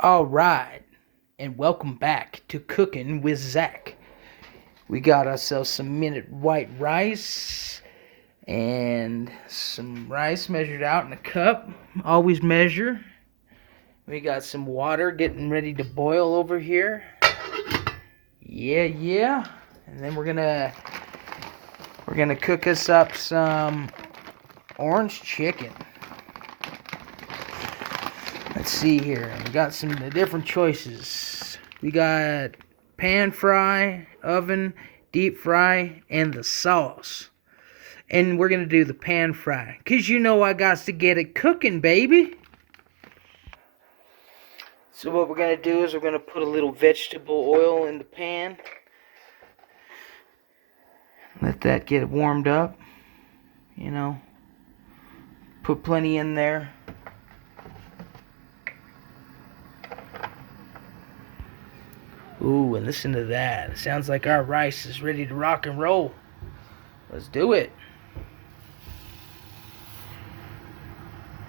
All right, and welcome back to Cooking with Zach. We got ourselves some minute white rice and some rice measured out in a cup. Always measure. We got some water getting ready to boil over here. Yeah. And then we're gonna cook us up some orange chicken. Let's see here. We got some different choices. We got pan fry, oven, deep fry, and the sauce. And we're going to do the pan fry. Because you know I got to get it cooking, baby. So what we're going to do is we're going to put a little vegetable oil in the pan. Let that get warmed up. You know. Put plenty in there. Ooh, and listen to that. It sounds like our rice is ready to rock and roll. Let's do it.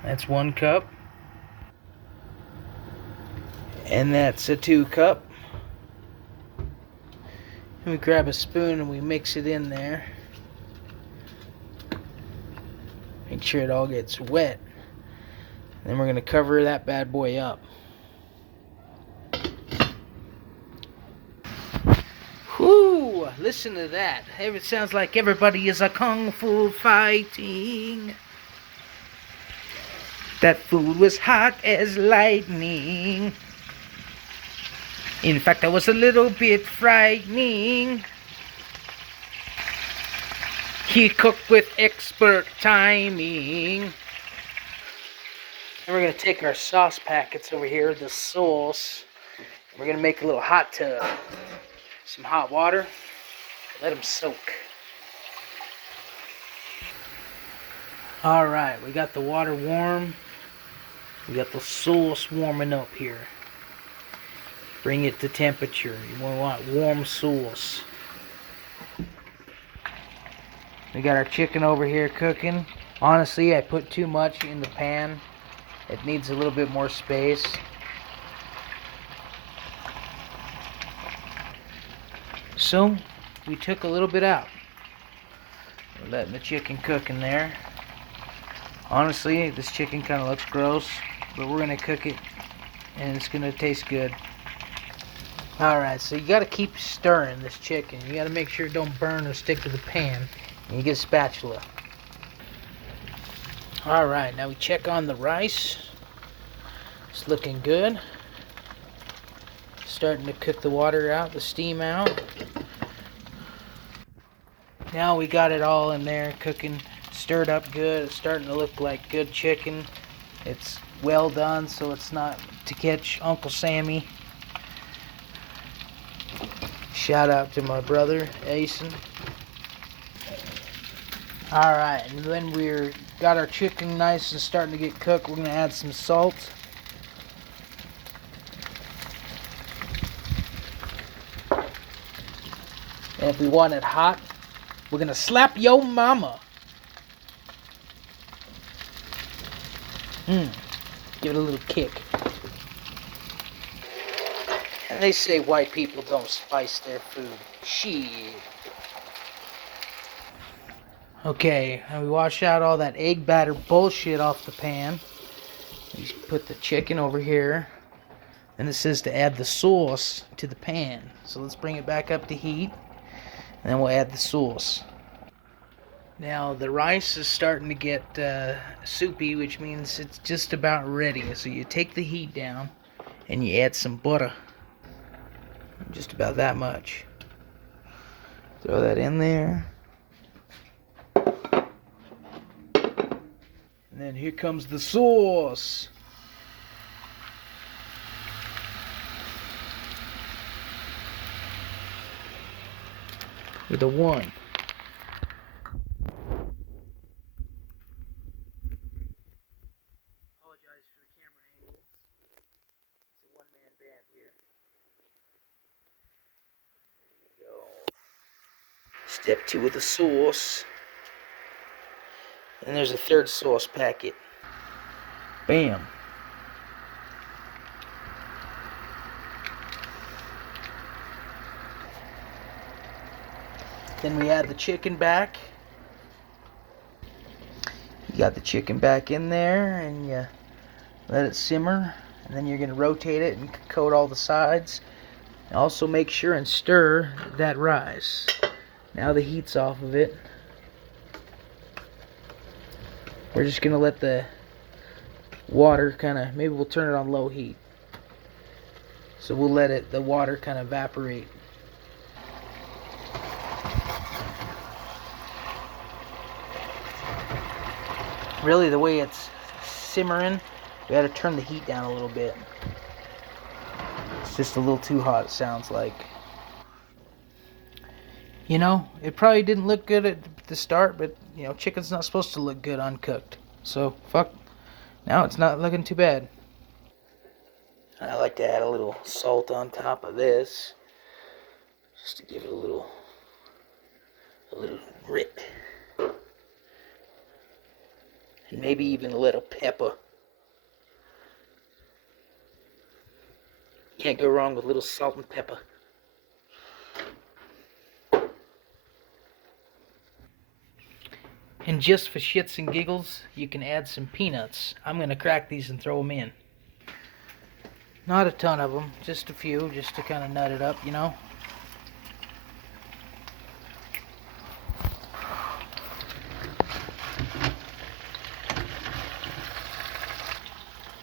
That's 1 cup. And that's a 2 cup. And we grab a spoon and we mix it in there. Make sure it all gets wet. Then we're going to cover that bad boy up. Whoo! Listen to that. It sounds like everybody is a kung fu fighting. That food was hot as lightning. In fact, that was a little bit frightening. He cooked with expert timing. And we're going to take our sauce packets over here, the sauce. We're going to make a little hot tub. Some hot water. Let them soak. Alright, we got the water warm. We got the sauce warming up here. Bring it to temperature. You want warm sauce. We got our chicken over here cooking. Honestly, I put too much in the pan. It needs a little bit more space. So, we took a little bit out. We're letting the chicken cook in there. Honestly, this chicken kind of looks gross, but we're going to cook it, and it's going to taste good. Alright, so you got to keep stirring this chicken. You got to make sure it don't burn or stick to the pan. And you get a spatula. Alright, now we check on the rice. It's looking good. Starting to cook the water out, the steam out. Now we got it all in there cooking, stirred up good. It's starting to look like good chicken. It's well done, so it's not to catch Uncle Sammy. Shout out to my brother, Asen. Alright, and then we're got our chicken nice and starting to get cooked. We're going to add some salt. And if we want it hot, we're going to slap yo mama. Give it a little kick. And they say white people don't spice their food. Shit. Okay, and we wash out all that egg batter bullshit off the pan. We put the chicken over here. And it says to add the sauce to the pan. So let's bring it back up to heat. And then we'll add the sauce. Now the rice is starting to get soupy, which means it's just about ready. So you take the heat down and you add some butter. Just about that much. Throw that in there. And then here comes the sauce. With a 1. Apologize for the camera angles. It's a one-man band here. There you go. Step 2 with the sauce. And there's a 3rd sauce packet. Bam. Then we add the chicken back. You got the chicken back in there, and you let it simmer. And then you're going to rotate it and coat all the sides. Also make sure and stir that rice. Now the heat's off of it. We're just going to let the water maybe we'll turn it on low heat. So we'll let the water kind of evaporate. Really, the way it's simmering, we got to turn the heat down a little bit. It's just a little too hot, it sounds like. You know, it probably didn't look good at the start, but, you know, chicken's not supposed to look good uncooked. So, now it's not looking too bad. I like to add a little salt on top of this, just to give it a little grit. And maybe even a little pepper. Can't go wrong with a little salt and pepper. And just for shits and giggles, you can add some peanuts. I'm going to crack these and throw them in. Not a ton of them, just a few, just to kind of nut it up, you know.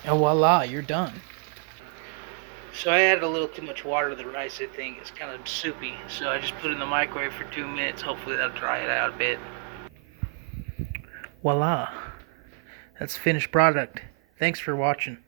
And voila, you're done. So I added a little too much water to the rice, I think. It's kind of soupy. So I just put it in the microwave for 2 minutes. Hopefully that'll dry it out a bit. Voila. That's finished product. Thanks for watching.